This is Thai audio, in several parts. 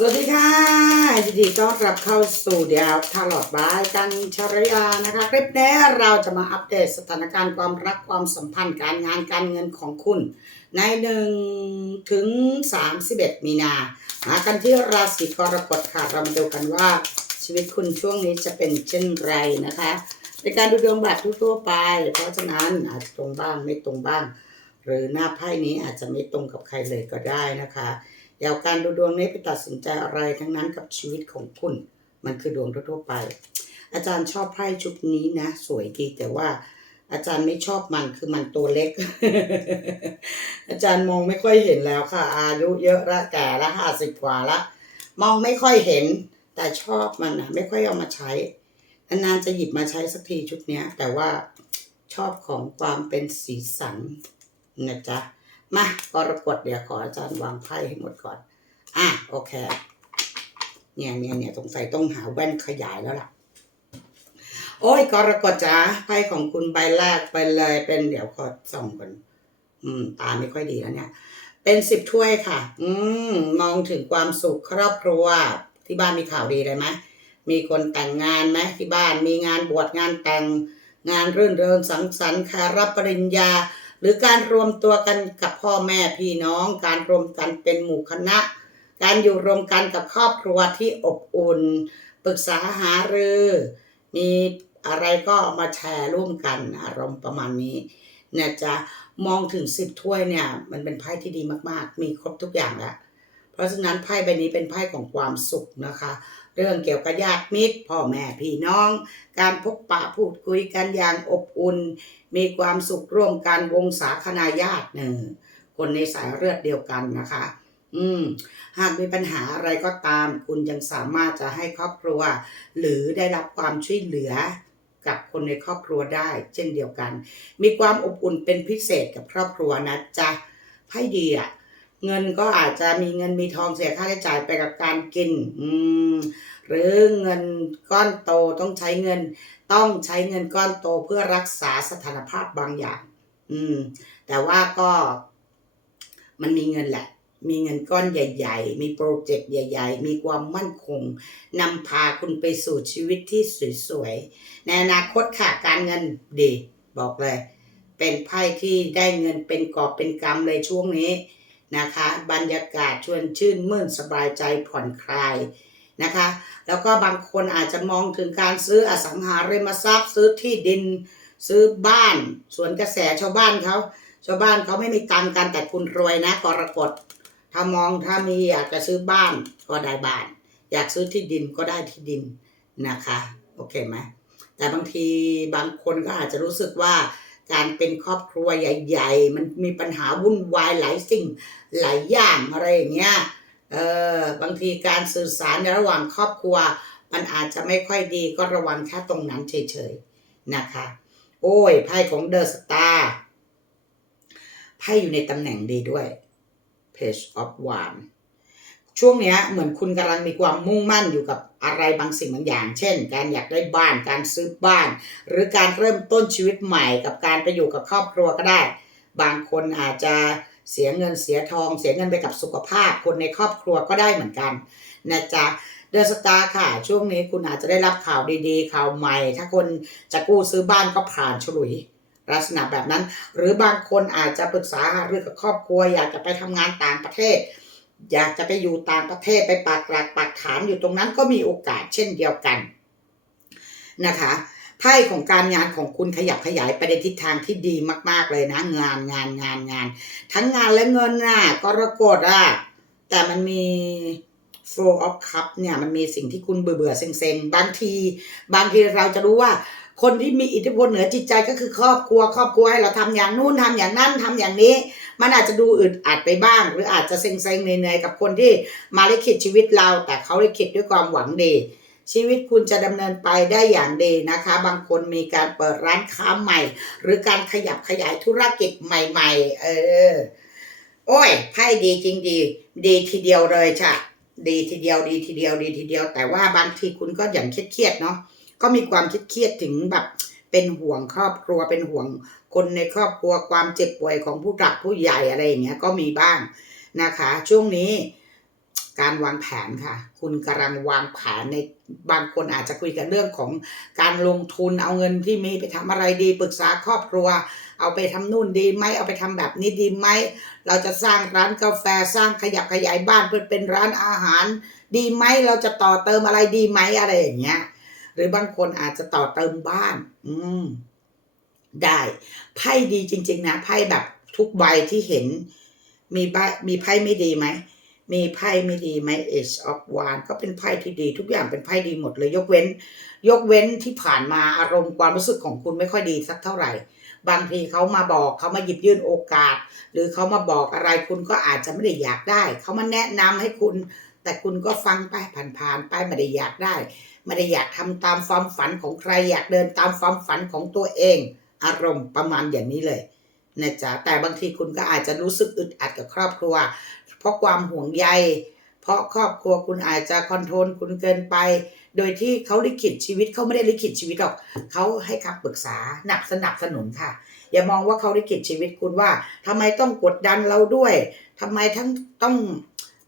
สวัสดีค่ะยินดีต้อนรับเข้าสู่เดียวทาลอดบายกันชรยานะคะ คลิปนี้เราจะมาอัปเดตสถานการณ์ความรักความสัมพันธ์การงานการเงินของคุณ ในหนึ่งถึงสามสิบเอ็ดมีนามากันที่ราศีกรกฎค่ะเรามาดูกันว่าชีวิตคุณช่วงนี้จะเป็นเช่นไรนะคะ ในการดูดวงแบบทั่วไป เพราะฉะนั้นอาจจะตรงบ้างไม่ตรงบ้าง หรือหน้าไพ่นี้อาจจะไม่ตรงกับใครเลยก็ได้นะคะ เดี๋ยวการดูดวงนี้ไปตัดสินใจอะไรทั้งนั้นกับชีวิตของคุณ มันคือดวงทั่วไป อาจารย์ชอบไพ่ชุดนี้นะ สวยดีแต่ว่าอาจารย์ไม่ชอบมันคือมันตัวเล็ก อาจารย์มองไม่ค่อยเห็นแล้วค่ะ อายุเยอะละแก่ละห้าสิบกว่าละ มองไม่ค่อยเห็น แต่ชอบมันนะไม่ค่อยเอามาใช้นานๆจะหยิบมาใช้สักทีชุดเนี้ย แต่ว่าชอบของความเป็นสีสันนะจ๊ะ มากรกฎเดี๋ยวขออาจารย์วางไพ่ให้หมดก่อน อะโอเค เนี่ยเนี่ยเนี่ยสงสัยต้องหาแว่นขยายแล้วล่ะ โอ้ยกรกฎจ้าไพ่ของคุณใบแรกไปเลยเป็นเดี๋ยวขอส่องก่อนอืม ตาไม่ค่อยดีแล้วเนี่ย เป็นสิบถ้วยค่ะ อืม มองถึงความสุขครอบครัว ที่บ้านมีข่าวดีเลยไหมมีคนแต่งงานไหมที่บ้านมีงานบวชงานแต่งงานรื่นเริงสังสรรค์คารับปริญญา หรือการรวมตัวกันกับพ่อแม่พี่น้อง การรวมกันเป็นหมู่คณะ การอยู่รวมกันกับครอบครัวที่อบอุ่น ปรึกษาหารือ มีอะไรก็มาแชร์ร่วมกันอารมณ์ประมาณนี้เนี่ยจะมองถึงสิบถ้วยเนี่ย มันเป็นไพ่ที่ดีมากๆ มีครบทุกอย่างแล้ว เพราะฉะนั้นไพ่ใบนี้เป็นไพ่ของความสุขนะคะ เรื่องเกี่ยวกับญาติมิตรพ่อแม่พี่น้อง การพบปะพูดคุยกันอย่างอบอุ่น มีความสุขร่วมกันวงศาคณาญาติเนอคนในสายเลือดเดียวกันนะคะ อืม หากมีปัญหาอะไรก็ตาม คุณยังสามารถจะให้ครอบครัว หรือได้รับความช่วยเหลือกับคนในครอบครัวได้ เช่นเดียวกัน มีความอบอุ่นเป็นพิเศษกับครอบครัวนะจ๊ะไพ่ดีอะ เงินก็อาจจะมีเงินมีทองเสียค่าใช้จ่ายไปกับการกิน อืม หรือเงินก้อนโตต้องใช้เงิน ต้องใช้เงินก้อนโตเพื่อรักษาสถานภาพบางอย่าง อืม แต่ว่าก็มันมีเงินแหละ มีเงินก้อนใหญ่ ๆ มีโปรเจกต์ใหญ่ ๆ มีความมั่นคงนำพาคุณไปสู่ชีวิตที่สวยๆ ในอนาคตค่ะการเงินดี บอกเลย เป็นไพ่ที่ได้เงินเป็นกอบเป็นกำเลยช่วงนี้ นะคะ บรรยากาศชวนชื่นมื่นสบายใจผ่อนคลายนะคะ แล้วก็บางคนอาจจะมองถึงการซื้ออสังหาริมทรัพย์ ซื้อที่ดิน ซื้อบ้านสวนกระแสชาวบ้านเขาชาวบ้านเขาไม่มีตังกันแต่คุณรวยนะกรกฎถ้ามองถ้ามีอยากจะซื้อบ้านก็ได้บ้าน อยากซื้อที่ดินก็ได้ที่ดินนะคะ โอเคไหมแต่บางทีบางคนก็อาจจะรู้สึกว่า การเป็นครอบครัวใหญ่ ๆ มันมีปัญหาวุ่นวายหลายสิ่งหลายอย่างอะไรอย่างเงี้ยเออบางทีการสื่อสารในระหว่างครอบครัว มันอาจจะไม่ค่อยดีก็ระวังแค่ตรงนั้นเฉยๆนะคะ โอ้ยไพ่ของเดอะสตาร์ไพ่อยู่ในตำแหน่งดีด้วย Page of w a n d ช่วงเนี้ยเหมือนคุณกำลังมีความมุ่งมั่นอยู่กับ อะไรบางสิ่งบางอย่าง เช่น การอยากได้บ้านการซื้อบ้าน หรือการเริ่มต้นชีวิตใหม่กับการไปอยู่กับครอบครัวก็ได้ บางคนอาจจะเสียเงินเสียทอง เสียเงินไปกับสุขภาพ คนในครอบครัวก็ได้เหมือนกันนะจ๊ะเดอะสตาร์ค่ะ ช่วงนี้คุณอาจจะได้รับข่าวดีๆ ข่าวใหม่ ถ้าคนจะกู้ซื้อบ้านก็ผ่านฉลุยลักษณะแบบนั้น หรือบางคนอาจจะปรึกษาหารือกับครอบครัว อยากจะไปทำงานต่างประเทศ อยากจะไปอยู่ต่างประเทศไปปักหลักปักฐานอยู่ตรงนั้นก็มีโอกาสเช่นเดียวกันนะคะไพ่ของการงานของคุณขยับขยายไปในทิศทางที่ดีมาก ๆเลยนะ งานงานงานงาน ทั้งงานและเงินน่ะก็รกฎอะแต่มันมี flow of cup เนี่ยมันมีสิ่งที่คุณเบื่อเบื่อๆเซ็งๆ บางที บางทีเราจะรู้ว่า คนที่มีอิทธิพลเหนือจิตใจก็คือครอบครัว ครอบครัวให้เราทำอย่างนู่นทำอย่างนั้นทำอย่างนี้ มันอาจจะดูอึดอัดไปบ้าง หรืออาจจะเซ็งๆเหนื่อยๆกับคนที่มาลิขิตชีวิตเรา แต่เขาลิขิตด้วยความหวังดีชีวิตคุณจะดำเนินไปได้อย่างดีนะคะ บางคนมีการเปิดร้านค้าใหม่ หรือการขยับขยายธุรกิจใหม่ ๆ เออ โอ้ยไพ่ดีจริงดี ดีทีเดียวเลยจ้ะดีทีเดียวดีทีเดียวดีทีเดียว แต่ว่าบางทีคุณก็อย่างเครียดๆเนาะ ก็มีความคิดเครียดถึงแบบ เป็นห่วงครอบครัวเป็นห่วงคนในครอบครัวความเจ็บป่วยของผู้หลักผู้ใหญ่อะไรอย่างเงี้ยก็มีบ้างนะคะ ช่วงนี้การวางแผนค่ะ คุณกำลังวางแผนในบางคนอาจจะคุยกันเรื่องของการลงทุนเอาเงินที่มีไปทำอะไรดีปรึกษาครอบครัว เอาไปทำนู่นดีไหมเอาไปทำแบบนี้ดีไหมเราจะสร้างร้านกาแฟสร้างขยับขยายบ้านเพื่อเป็นร้านอาหาร ดีไหมเราจะต่อเติมอะไรดีไหมอะไรอย่างเงี้ย รือบางคนอาจจะต่อเติมบ้าน อืม ได้ไพ่ดีจริง ๆ นะไพ่แบบทุกใบที่เห็น มีใบมีไพ่ไม่ดีไหมมีไพ่ไม่ดีไหม Ace of Wands ก็เป็นไพ่ที่ดี ทุกอย่างเป็นไพ่ดีหมดเลยยกเว้น ยกเว้นที่ผ่านมาอารมณ์ความรู้สึกของคุณไม่ค่อยดีสักเท่าไหร่ บางทีเขามาบอกเขามาหยิบยื่นโอกาส หรือเขามาบอกอะไรคุณก็อาจจะไม่ได้อยากได้ เขามาแนะนำให้คุณ แต่คุณก็ฟังไปผ่านๆไปไม่ได้อยากได้ ไม่ได้อยากทำตามความฝันของใครอยากเดินตามความฝันของตัวเอง อารมณ์ประมาณอย่างนี้เลยนะจ๊ะแต่บางทีคุณก็อาจจะรู้สึกอึดอัดกับครอบครัว เพราะความห่วงใย เพราะครอบครัวคุณอาจจะคอนโทรลคุณเกินไป โดยที่เขาลิขิตชีวิตเขาไม่ได้ลิขิตชีวิตหรอกเขาให้คำปรึกษาหนับสนับสนุนค่ะ อย่ามองว่าเขาลิขิตชีวิตคุณว่าทำไมต้องกดดันเราด้วยทำไมทั้งต้อง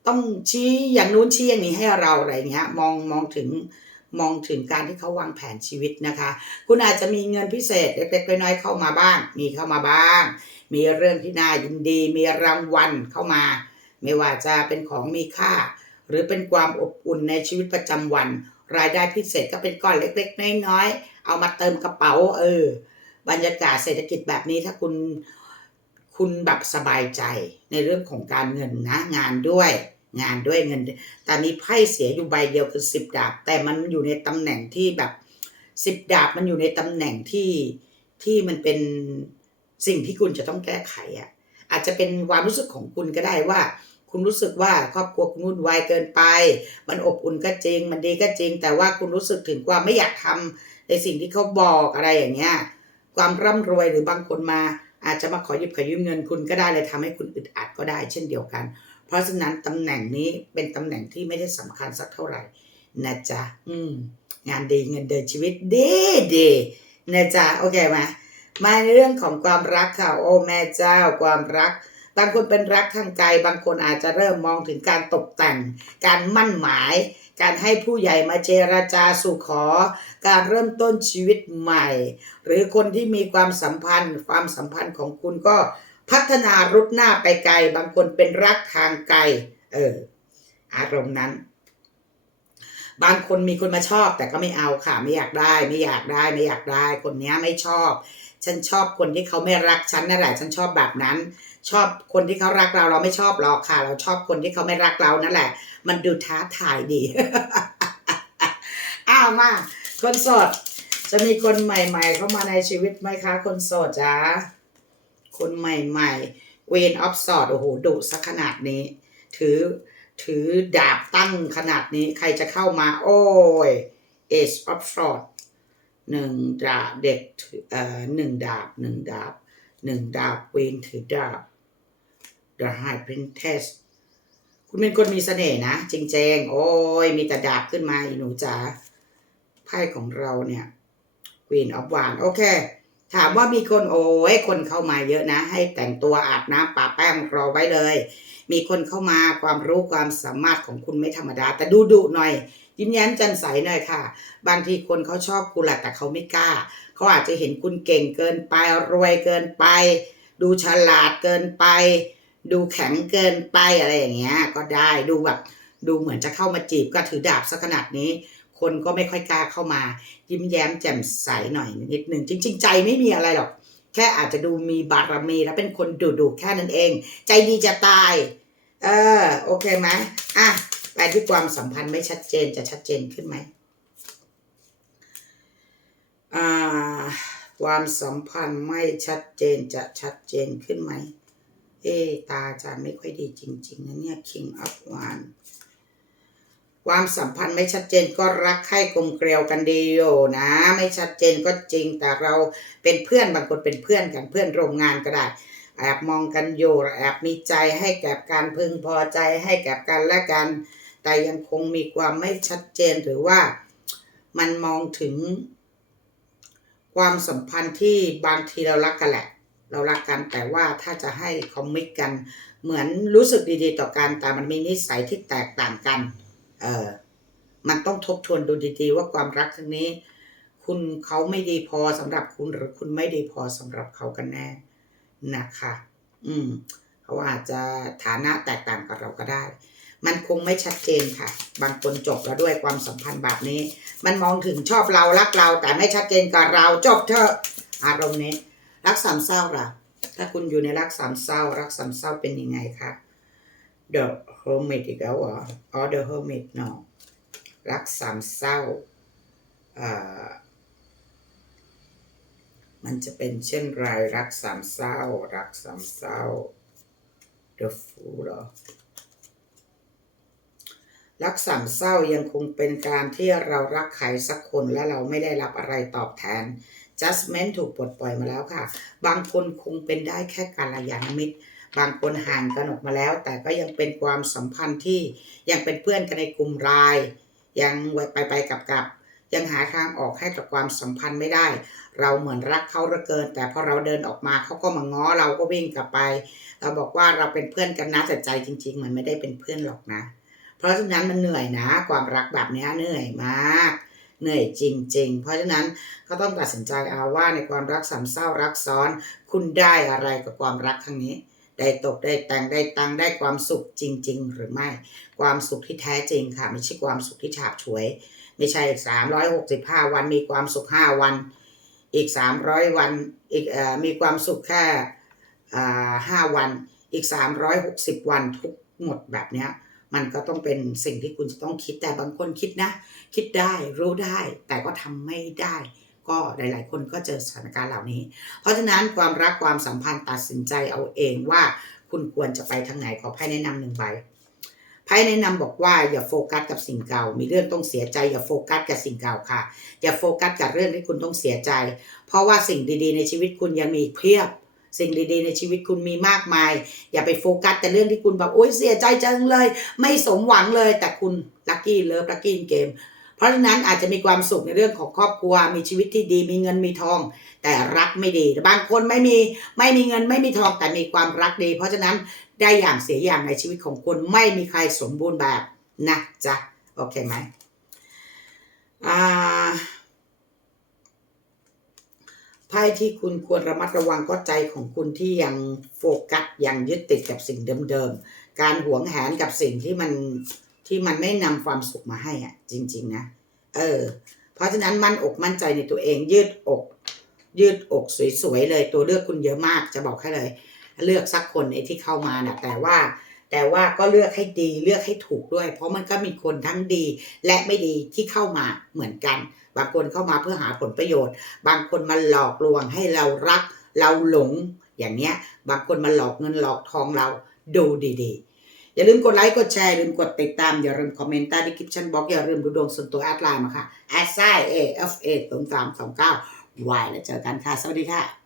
ต้องชี้อย่างนู้นชี้อย่างนี้ให้เราอะไรเงี้ย มองมองถึง มองถึงการที่เขาวางแผนชีวิตนะคะ คุณอาจจะมีเงินพิเศษเล็กๆน้อยๆเข้ามาบ้าง มีเข้ามาบ้าง มีเรื่องที่น่ายินดี มีรางวัลเข้ามา ไม่ว่าจะเป็นของมีค่า หรือเป็นความอบอุ่นในชีวิตประจำวัน รายได้พิเศษก็เป็นก้อนเล็กๆน้อยๆเอามาเติมกระเป๋า เออ บรรยากาศเศรษฐกิจแบบนี้ถ้าคุณคุณแบบสบายใจในเรื่องของการเงินนะงานด้วย งานด้วยเงินด้วยแต่มีไพ่เสียอยู่ใบเดียวคือสิบดาบ แต่มันอยู่ในตำแหน่งที่แบบสิบดาบมันอยู่ในตำแหน่งที่ที่มันเป็นสิ่งที่คุณจะต้องแก้ไขอะ อาจจะเป็นความรู้สึกของคุณก็ได้ว่า คุณรู้สึกว่าครอบครัวคุณวุ่นวายเกินไป มันอบอุ่นก็จริง มันดีก็จริง แต่ว่าคุณรู้สึกถึงความไม่อยากทำในสิ่งที่เขาบอกอะไรอย่างเงี้ยความร่ำรวยหรือบางคนมาอาจจะมาขอหยิบขอยืมเงินคุณก็ได้เลยทำให้คุณอึดอัดก็ได้เช่นเดียวกัน เพราะฉะนั้นตำแหน่งนี้เป็นตำแหน่งที่ไม่ได้สำคัญสักเท่าไหร่นะจ๊ะอืมงานดีเงินเดินชีวิตดีดีนะจ๊ะโอเคไหมมาในเรื่องของความรักค่ะ โอ้แม่เจ้าความรัก บางคนเป็นรักทางใจบางคนอาจจะเริ่มมองถึงการตกแต่ง การมั่นหมาย การให้ผู้ใหญ่มาเจราจาสู่ขอ การเริ่มต้นชีวิตใหม่ หรือคนที่มีความสัมพันธ์ ความสัมพันธ์ของคุณก็ พัฒนารุดหน้าไปไกล บางคนเป็นรักทางไกล เออ อารมณ์นั้น บางคนมีคนมาชอบแต่ก็ไม่เอาค่ะ ไม่อยากได้ ไม่อยากได้ ไม่อยากได้ คนเนี้ยไม่ชอบ ฉันชอบคนที่เขาไม่รักฉันนั่นแหละ ฉันชอบแบบนั้น ชอบคนที่เขารักเราเราไม่ชอบหรอกค่ะ เราชอบคนที่เขาไม่รักเรานั่นแหละ มันดูท้าทายดีอ้าวมา คนโสดจะมีคนใหม่ ๆ เข้ามาในชีวิตไหมคะ คนโสดจ้า คนใหม่ๆ เวนออฟสอดโอ้โหดุสักขนาดนี้ ถือถือดาบตั้งขนาดนี้ใครจะเข้ามา โอ้ย Ace of Swords หนึ่งดาบเด็กเอ่อหนึ่งดาบหนึ่งดาบหนึ่งดาบเวนถือดาบ The High Princess คุณเป็นคนมีเสน่ห์นะ จริงๆโอ้ย มีแต่ดาบขึ้นมาอีหนูจ๋าไพ่ของเราเนี่ย Queen of w a n d โอเค ถามว่ามีคนโอ้ยคนเข้ามาเยอะนะ ให้แต่งตัวอาบน้ำปะแป้งรอไว้เลย มีคนเข้ามาความรู้ความสามารถของคุณไม่ธรรมดา แต่ดูดุหน่อย ยิ้มแย้มแจ่มใสหน่อยค่ะ บางทีคนเขาชอบคุณแหละแต่เขาไม่กล้า เขาอาจจะเห็นคุณเก่งเกินไปรวยเกินไป ดูฉลาดเกินไป ดูแข็งเกินไปอะไรอย่างเงี้ย ก็ได้ดูแบบดูเหมือนจะเข้ามาจีบก็ถือดาบสักขนาดนี้ คนก็ไม่ค่อยกล้าเข้ามา ยิ้มแย้มแจ่มใสหน่อยนิดหนึ่งจริง ๆ ใจไม่มีอะไรหรอก แค่อาจจะดูมีบารมี แล้วเป็นคนดุดุๆแค่นั้นเอง ใจดีจะตาย เออ โอเคไหมอะไปที่ความสัมพันธ์ไม่ชัดเจนจะชัดเจนขึ้นไหมอ่าความสัมพันธ์ไม่ชัดเจนจะชัดเจนขึ้นไหม เอตาอาจารย์ไม่ค่อยดีจริง ๆนะเนี่ย King of Wands ความสัมพันธ์ไม่ชัดเจนก็รักใคร่กลมเกลียวกันดีอยู่นะ ไม่ชัดเจนก็จริงแต่เราเป็นเพื่อนบางคนเป็นเพื่อนกันเพื่อนโรงงานก็ได้แอบมองกันอยู่แอบมีใจให้แก่การพึงพอใจให้แก่กันและกัน แต่ยังคงมีความไม่ชัดเจนหรือว่ามันมองถึง ความสัมพันธ์ที่บางทีเรารักกันแหละ เรารักกันแต่ว่าถ้าจะให้คอมมิตกัน เหมือนรู้สึกดีๆ ต่อกันแต่มันมีนิสัยที่แตกต่างกัน เออมันต้องทบทวนดูดีๆว่าความรักครั้งนี้ คุณเขาไม่ดีพอสำหรับคุณหรือคุณไม่ดีพอสำหรับเขากันแน่นะคะ อืมเขาอาจจะฐานะแตกต่างกับเราก็ได้ มันคงไม่ชัดเจนค่ะ บางคนจบแล้วด้วยความสัมพันธ์แบบนี้ มันมองถึงชอบเรารักเรา แต่ไม่ชัดเจนกับเราจบเถอะอารมณ์นี้ รักสามเศร้าล่ะ ถ้าคุณอยู่ในรักสามเศร้า รักสามเศร้าเป็นยังไงคะ The Hermit อีกแล้วเหรออ๋อ The Hermit เนาะรักสามเศร้ามันจะเป็นเช่นไรรักสามเศร้า รักสามเศร้า The Fool เหรอรักสามเศร้ายังคงเป็นการที่เรารักใครสักคนและเราไม่ได้รับอะไรตอบแทน judgment ถูกปลดปล่อยมาแล้วค่ะ บางคนคงเป็นได้แค่การยานมิตร บางคนห่างกันออกมาแล้ว แต่ก็ยังเป็นความสัมพันธ์ที่ยังเป็นเพื่อนกันในกลุ่มราย ยังไปไปกับกับยังหาทางออกให้กับความสัมพันธ์ไม่ได้ เราเหมือนรักเขาเหลือเกิน แต่พอเราเดินออกมาเขาก็มาง้อเราก็วิ่งกลับไป เราบอกว่าเราเป็นเพื่อนกันนะแต่ใจจริง ๆ มันไม่ได้เป็นเพื่อนหรอกนะ เพราะฉะนั้นมันเหนื่อยนะ ความรักแบบนี้เหนื่อยมาก เหนื่อยจริง ๆ เพราะฉะนั้นก็ต้องตัดสินใจเอาว่าในความรักสามเศร้ารักซ้อน คุณได้อะไรกับความรักครั้งนี้ ได้ตกได้แต่งได้ตังได้ความสุขจริง ๆ หรือไม่ ความสุขที่แท้จริงค่ะ ไม่ใช่ความสุขที่ฉาบฉวย ไม่ใช่สามร้อยหกสิบห้าวันมีความสุขห้าวัน อีกสามร้อยวันอีกอมีความสุขแค่ห้าวัน อีกสามร้อยหกสิบวันทุกหมดแบบเนี้ยมันก็ต้องเป็นสิ่งที่คุณจะต้องคิดแต่บางคนคิดนะ คิดได้รู้ได้แต่ก็ทำไม่ได้ ก็หลาย ๆ คนก็เจอสถานการณ์เหล่านี้ เพราะฉะนั้นความรักความสัมพันธ์ตัดสินใจเอาเองว่าคุณควรจะไปทางไหนขอไพ่แนะนำหนึ่งใบไพ่แนะนำบอกว่าอย่าโฟกัสกับสิ่งเก่า มีเรื่องต้องเสียใจ อย่าโฟกัสกับสิ่งเก่าค่ะ อย่าโฟกัสกับเรื่องที่คุณต้องเสียใจ เพราะว่าสิ่งดีๆ ในชีวิตคุณยังมีอีกเพียบ สิ่งดีๆ ในชีวิตคุณมีมากมาย อย่าไปโฟกัสแต่เรื่องที่คุณแบบโอ๊ยเสียใจจังเลย ไม่สมหวังเลยแต่คุณลัคกี้เลิฟลัคกี้เกม เพราะฉะนั้นอาจจะมีความสุขในเรื่องของครอบครัว มีชีวิตที่ดี มีเงินมีทอง แต่รักไม่ดีบางคนไม่มีไม่มีเงินไม่มีทองแต่มีความรักดี เพราะฉะนั้นได้อย่างเสียอย่างในชีวิตของคุณไม่มีใครสมบูรณ์แบบนะจ๊ะโอเคไหมอ่าไพ่ที่คุณควรระมัดระวังก็ใจของคุณที่ยังโฟกัสยังยึดติดกับสิ่งเดิมๆ การหวงแหนกับสิ่งที่มัน ที่มันไม่นำความสุขมาให้อะ จริง ๆ นะ เออ เพราะฉะนั้นมั่นอกมั่นใจในตัวเอง ยืดอก ยืดอกสวยๆเลย ตัวเลือกคุณเยอะมากจะบอกให้เลย เลือกสักคนไอ้ที่เข้ามาน่ะแต่ว่าแต่ว่าก็เลือกให้ดีเลือกให้ถูกด้วย เพราะมันก็มีคนทั้งดีและไม่ดีที่เข้ามาเหมือนกัน บางคนเข้ามาเพื่อหาผลประโยชน์ บางคนมาหลอกลวงให้เรารัก เราหลงอย่างเนี้ย บางคนมาหลอกเงินหลอกทองเราดูดีๆ อย่าลืมกดไลค์กดแชร์อย่าลืมกดติดตาม อย่าลืมคอมเมนต์ใต้ดีคลิปชั่นบล็อกอย่าลืมดูดวงส่วนตัวแอดไลน์มาค่ะแอดไซเอฟเอศูนย์สามสองเก้าวายแล้วเจอกันค่ะ สวัสดีค่ะ